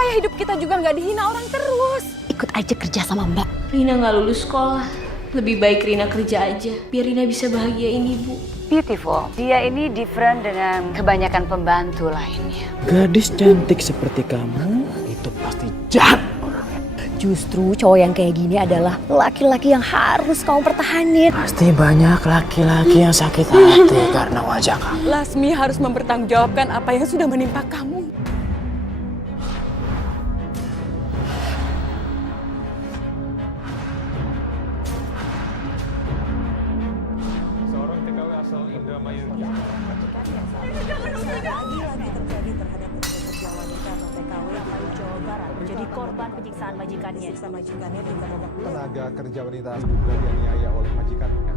Supaya hidup kita juga nggak dihina orang terus. Ikut aja kerja sama Mbak. Rina nggak lulus sekolah. Lebih baik Rina kerja aja, biar Rina bisa bahagiain ibu. Beautiful. Dia ini different dengan kebanyakan pembantu lainnya. Gadis cantik seperti kamu itu pasti jahat. Justru cowok yang kayak gini adalah laki-laki yang harus kamu pertahanin. Pasti banyak laki-laki yang sakit hati karena wajah kamu. Lasmi harus mempertanggungjawabkan apa yang sudah menimpa kamu. Seorang TKW asal Indramayu Jawa menjadi korban penyiksaan majikannya. tenaga kerja wanita diduga dianiaya oleh majikannya.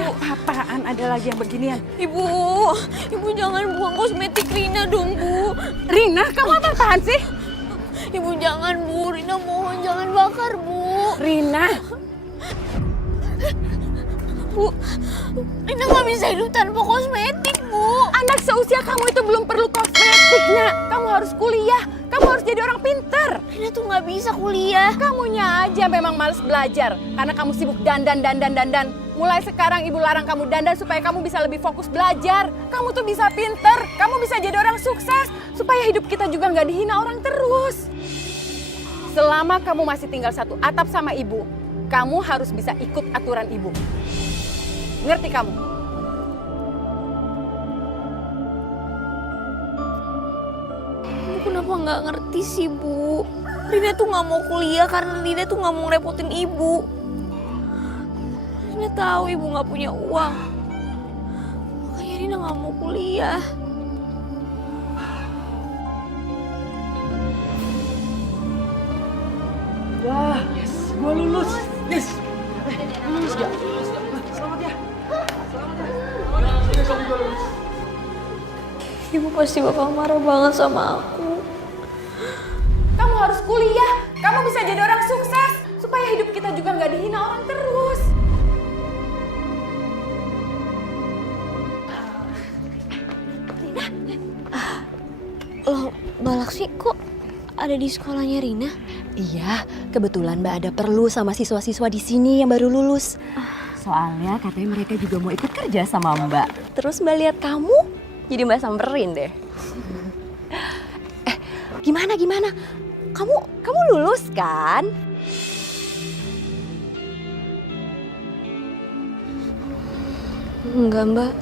Apa-apaan ada lagi yang beginian? Ibu jangan buang kosmetik Rina dong, Bu. Rina, kamu apa-apaan sih? Ibu jangan, Bu. Rina mohon jangan bakar, Bu. Rina, Bu, Rina nggak bisa hidup tanpa kosmetik, Bu. anak seusia kamu itu belum perlu kosmetik, Nak. Kamu harus kuliah, kamu harus jadi orang pinter. Rina tuh nggak bisa kuliah. Kamunya aja memang males belajar karena kamu sibuk dandan. Mulai sekarang ibu larang kamu dandan supaya kamu bisa lebih fokus belajar. Kamu tuh bisa pinter, kamu bisa jadi orang sukses supaya hidup kita juga nggak dihina orang terus. Selama kamu masih tinggal satu atap sama ibu, kamu harus bisa ikut aturan ibu. Ngerti kamu? Ibu kenapa nggak ngerti sih, Bu? Rina tuh nggak mau kuliah karena Rina tuh nggak mau ngerepotin ibu. Rina tahu ibu nggak punya uang. Makanya Rina nggak mau kuliah. Wah, yes, gua lulus. Yes. Lulus gak? Selamat ya. Ibu pasti bakal marah banget sama aku. Kamu harus kuliah, kamu bisa jadi orang sukses supaya hidup kita juga nggak dihina orang terus. Loh, Mbak Laksmi kok ada di sekolahnya Rina? Iya, kebetulan Mbak ada perlu sama siswa-siswa di sini yang baru lulus. Soalnya katanya mereka juga mau ikut kerja sama Mbak. Terus Mbak lihat kamu, jadi Mbak samperin deh. Gimana? Kamu lulus kan? Enggak, Mbak.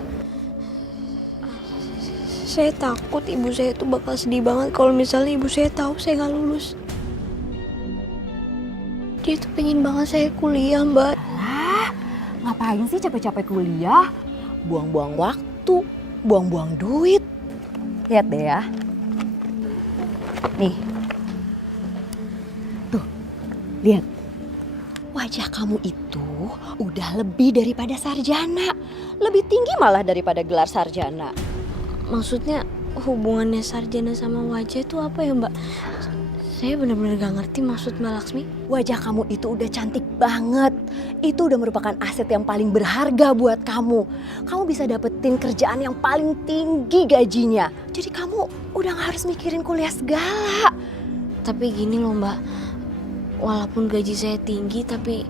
Saya takut ibu saya tuh bakal sedih banget kalau misalnya ibu saya tahu saya nggak lulus. Dia tuh pengen banget saya kuliah, Mbak. Ngapain sih capek-capek kuliah? Buang-buang waktu, buang-buang duit. Lihat deh ya. Nih. Tuh, lihat. Wajah kamu itu udah lebih daripada sarjana. Lebih tinggi malah daripada gelar sarjana. Maksudnya hubungannya sarjana sama wajah itu apa ya, Mbak? Saya benar-benar gak ngerti maksud Mbak Laksmi. Wajah kamu itu udah cantik banget. Itu udah merupakan aset yang paling berharga buat kamu. Kamu bisa dapetin kerjaan yang paling tinggi gajinya. Jadi kamu udah gak harus mikirin kuliah segala. Tapi gini loh, Mbak. Walaupun gaji saya tinggi tapi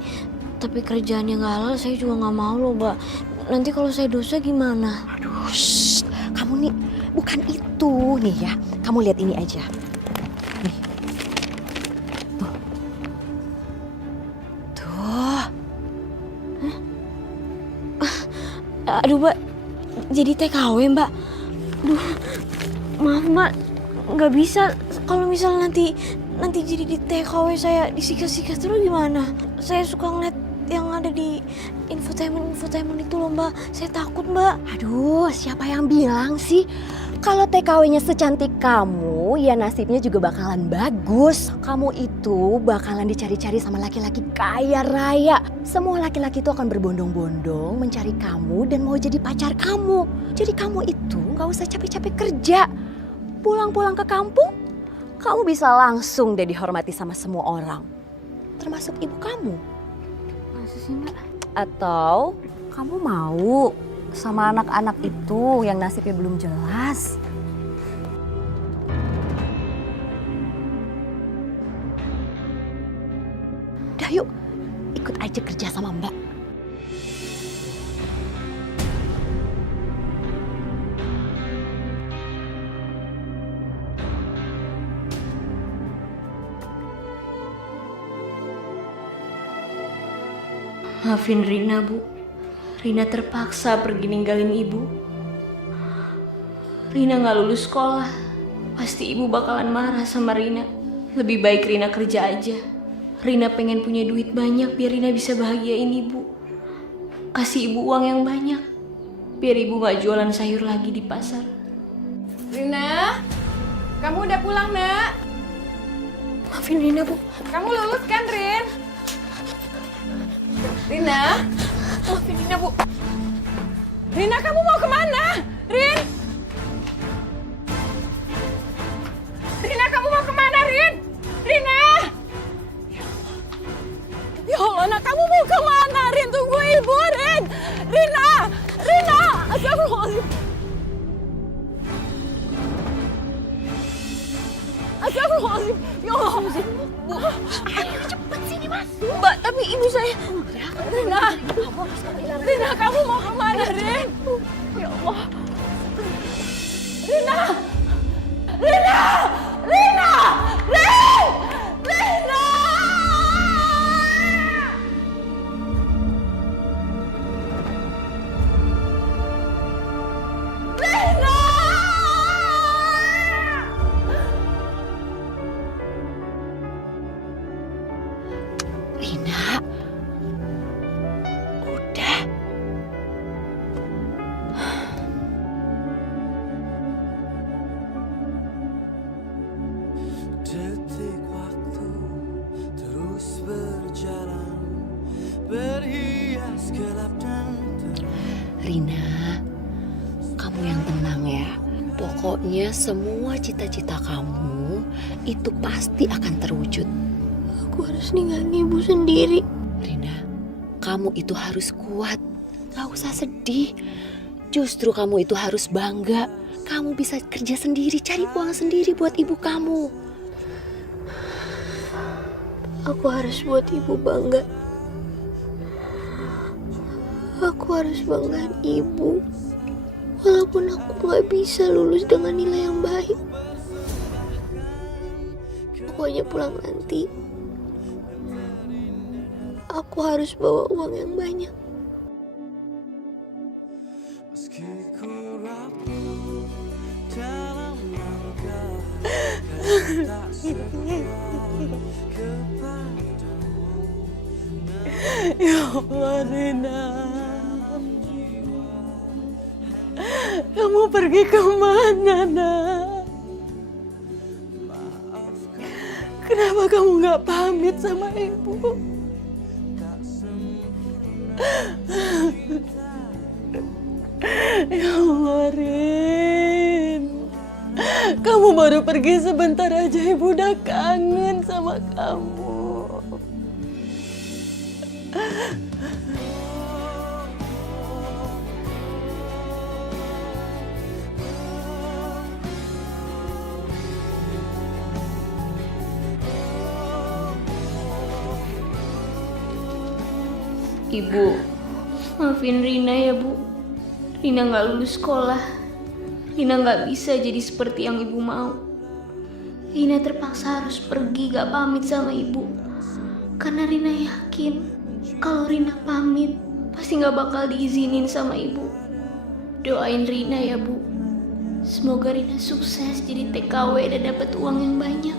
kerjaannya nggak halal, saya juga nggak mau loh, Mbak. Nanti kalau saya dosa gimana? Aduh, shh. Kamu nih bukan itu nih ya. Kamu lihat ini aja. Nih. Tuh. Tuh. Aduh, Mbak. Jadi TKW, Mbak. Aduh. Maaf, Mbak. Nggak bisa. Kalau misalnya nanti jadi di TKW saya disikat-sikat terus gimana? Saya suka ngeliat yang ada di infotainment itu loh, Mbak. Saya takut, Mbak. Aduh, siapa yang bilang sih? Kalau TKW-nya secantik kamu, ya nasibnya juga bakalan bagus. Kamu itu bakalan dicari-cari sama laki-laki kaya raya. Semua laki-laki itu akan berbondong-bondong mencari kamu dan mau jadi pacar kamu. Jadi kamu itu gak usah capek-capek kerja. Pulang-pulang ke kampung, kamu bisa langsung deh dihormati sama semua orang. Termasuk ibu kamu. Masa sih, Mbak? Atau kamu mau sama anak-anak itu yang nasibnya belum jelas? Udah yuk, ikut aja kerja sama Mbak. Maafin Rina, Bu. Rina terpaksa pergi ninggalin Ibu. Rina gak lulus sekolah. Pasti Ibu bakalan marah sama Rina. Lebih baik Rina kerja aja. Rina pengen punya duit banyak biar Rina bisa bahagiain Ibu. Kasih Ibu uang yang banyak. Biar Ibu gak jualan sayur lagi di pasar. Rina, kamu udah pulang, Nak? Maafin Rina, Bu. Kamu lulus kan, Rin? Rina? Maafin Rina, Bu. Rina, kamu mau kemana? Rin? Rina, kamu mau kemana, Rin? Rina! Ya Allah, Nak, kamu mau kemana, Rin? Tunggu Ibu, Rin! Rina! Rina! Astagfirullahaladzim. Astagfirullahaladzim. Ya Allah. Bu, ayo cepet sini, Mas. Mbak, tapi Ibu saya... Rina! Rina, kamu mau kemana, Rin? Ya Allah. Rina! Rina! Rina! Rin! Rina! Rina! Rina, udah. Detik waktu terus berjalan, berhias gelap dan terang. Rina, kamu yang tenang ya. Pokoknya semua cita-cita kamu itu pasti akan terwujud. Aku harus ninggalin Ibu sendiri. Rina, kamu itu harus kuat. Gak usah sedih. Justru kamu itu harus bangga. Kamu bisa kerja sendiri, cari uang sendiri buat ibu kamu. Aku harus buat Ibu bangga. Aku harus banggain Ibu. Walaupun aku gak bisa lulus dengan nilai yang baik. Pokoknya pulang nanti, aku harus bawa uang yang banyak. Meski ku rapuh dalam langkah, tak sempat kepadamu. Ya Allah, Rina. Kamu pergi kemana, Nak? Kenapa kamu gak pamit sama Ibu? Ya Allah, Rin. Kamu baru pergi sebentar aja, Ibu udah kangen sama kamu. Ibu, maafin Rina ya, Bu. Rina gak lulus sekolah. Rina gak bisa jadi seperti yang Ibu mau. Rina terpaksa harus pergi gak pamit sama Ibu. Karena Rina yakin kalau Rina pamit pasti gak bakal diizinin sama Ibu. Doain Rina ya, Bu. Semoga Rina sukses jadi TKW dan dapat uang yang banyak.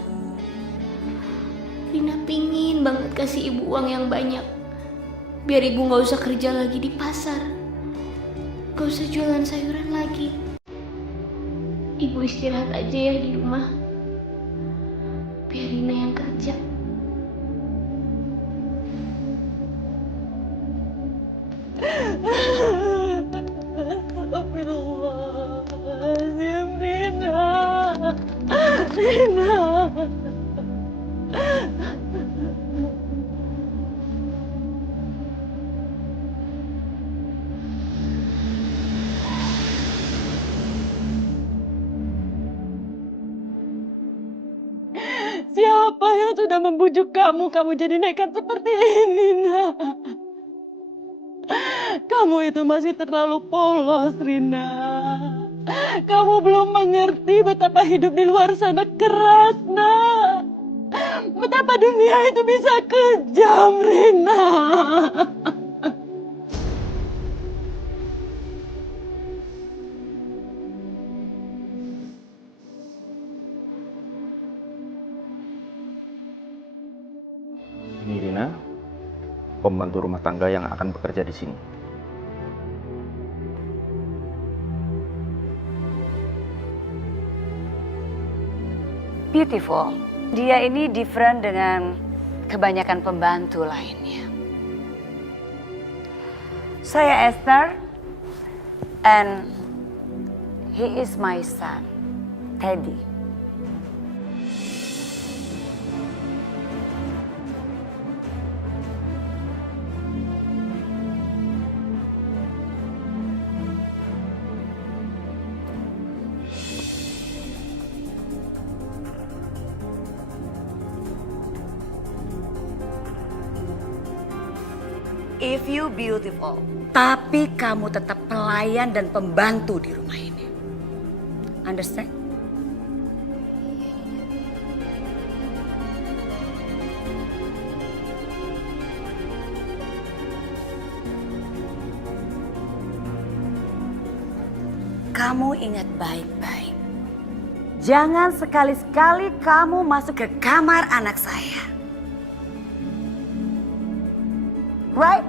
Rina pingin banget kasih Ibu uang yang banyak. Biar Ibu gak usah kerja lagi di pasar. Gak usah jualan sayuran lagi. Ibu istirahat aja ya di rumah. Biar Rina yang kerja. Astagfirullahaladzim, Rina. Rina. Siapa yang sudah membujuk kamu jadi nekat seperti ini, nak? Kamu itu masih terlalu polos, Rina. Kamu belum mengerti betapa hidup di luar sana keras, nak. Betapa dunia itu bisa kejam, Rina. Ini Rina, pembantu rumah tangga yang akan bekerja di sini. Beautiful. Dia ini different dengan kebanyakan pembantu lainnya. Saya Esther, and he is my son, Teddy. If you beautiful, tapi kamu tetap pelayan dan pembantu di rumah ini. Understand? Kamu ingat baik-baik. Jangan sekali-sekali kamu masuk ke kamar anak saya. Right?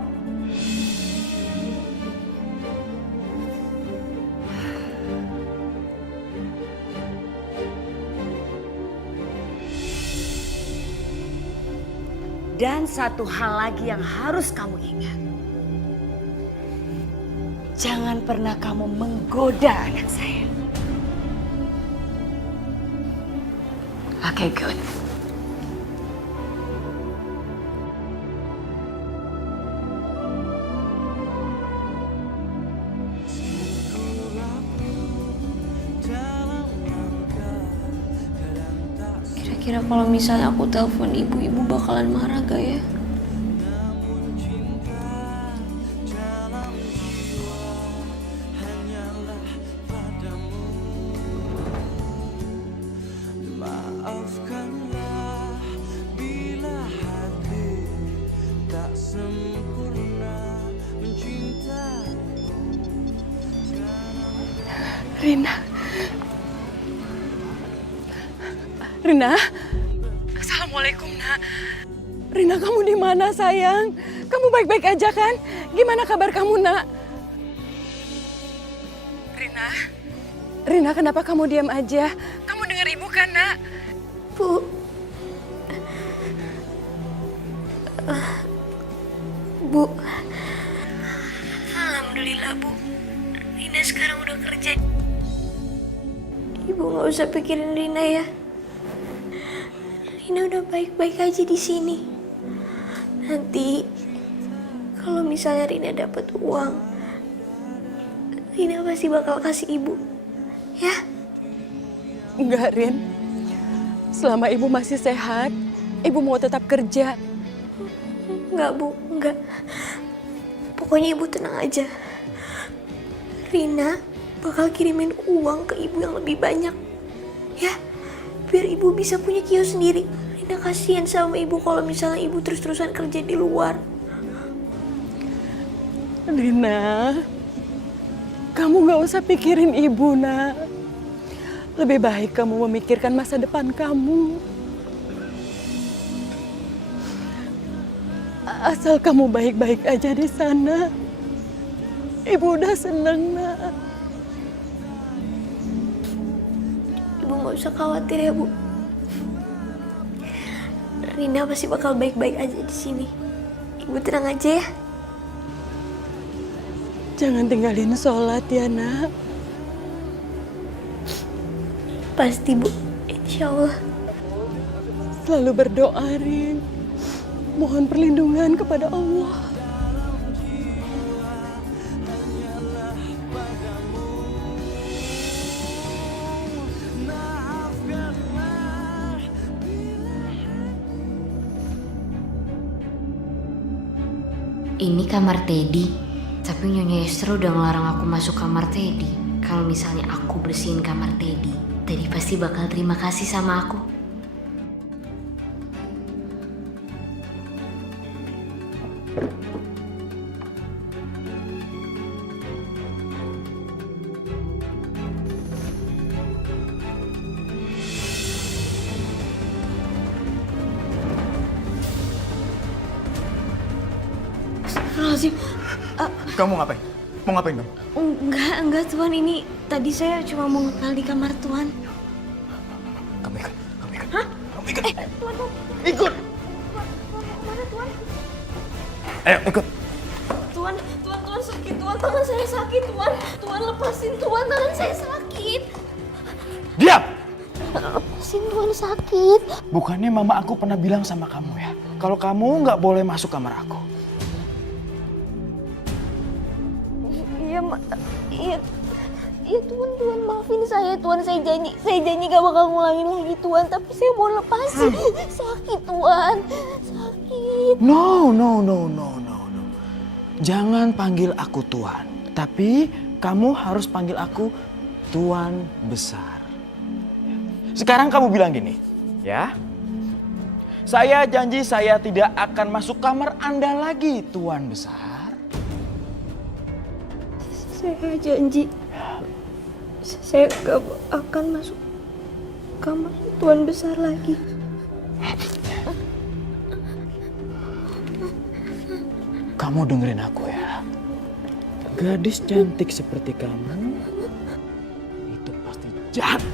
Dan satu hal lagi yang harus kamu ingat. Jangan pernah kamu menggoda anak saya. Okay, good. Kira-kira kalau misalnya aku telepon ibu bakalan marah gak ya? Maafkanlah bila hati tak sempurna mencintai. Rina. Rina. Assalamualaikum, Nak. Rina, kamu di mana, sayang? Kamu baik-baik aja kan? Gimana kabar kamu, Nak? Rina. Rina, kenapa kamu diam aja? Kamu dengar ibu kan, Nak? Bu. Bu. Alhamdulillah, Bu. Rina sekarang udah kerja. Ibu nggak usah pikirin Rina ya. Rina udah baik-baik aja di sini. Nanti kalau misalnya Rina dapat uang, Rina pasti bakal kasih ibu. Ya? Enggak, Rin. Selama ibu masih sehat, ibu mau tetap kerja. Enggak, Bu. Enggak. Pokoknya ibu tenang aja. Rina bakal kirimin uang ke ibu yang lebih banyak. Ya? Biar ibu bisa punya kios sendiri. Rina kasihan sama ibu kalau misalnya ibu terus-terusan kerja di luar. Rina, kamu gak usah pikirin ibu, Nak. Lebih baik kamu memikirkan masa depan kamu. Asal kamu baik-baik aja di sana. Ibu udah seneng, Nak. Ibu gak usah khawatir ya, Bu. Rina pasti bakal baik-baik aja di sini. Ibu tenang aja ya. Jangan tinggalin sholat ya, Nak. Pasti, Bu. Insya Allah. Selalu berdoa, Rin. Mohon perlindungan kepada Allah. Ini kamar Teddy, tapi Nyonya Esther udah ngelarang aku masuk kamar Teddy. Kalau misalnya aku bersihin kamar Teddy, Teddy pasti bakal terima kasih sama aku. Astagfirullahaladzim. Kamu ngapain? Mau ngapain kamu? Enggak Tuan, ini tadi saya cuma mau ngepel di kamar Tuan. Kamu ikut. Hah? Kamu ikut. Tuan. Ikut. Mana Tuan? Ayo ikut. Tuan sakit Tuan, tangan saya sakit Tuan. Tuan lepasin Tuan, tangan saya sakit. Diam! Lepasin Tuan, sakit. Bukannya mama aku pernah bilang sama kamu ya, kalau kamu nggak boleh masuk kamar aku. Iya Tuan, maafin saya Tuan, saya janji gak bakal ngulangin lagi Tuan, tapi saya mau lepasin. Sakit Tuan, sakit. No. Jangan panggil aku Tuan, tapi kamu harus panggil aku Tuan Besar. Sekarang kamu bilang gini, ya. Saya janji saya tidak akan masuk kamar Anda lagi, Tuan Besar. Saya janji saya gak akan masuk kamar Tuan Besar lagi. Kamu dengerin aku ya. Gadis cantik seperti kamu itu pasti jahat.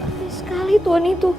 Aneh sekali Tuan itu.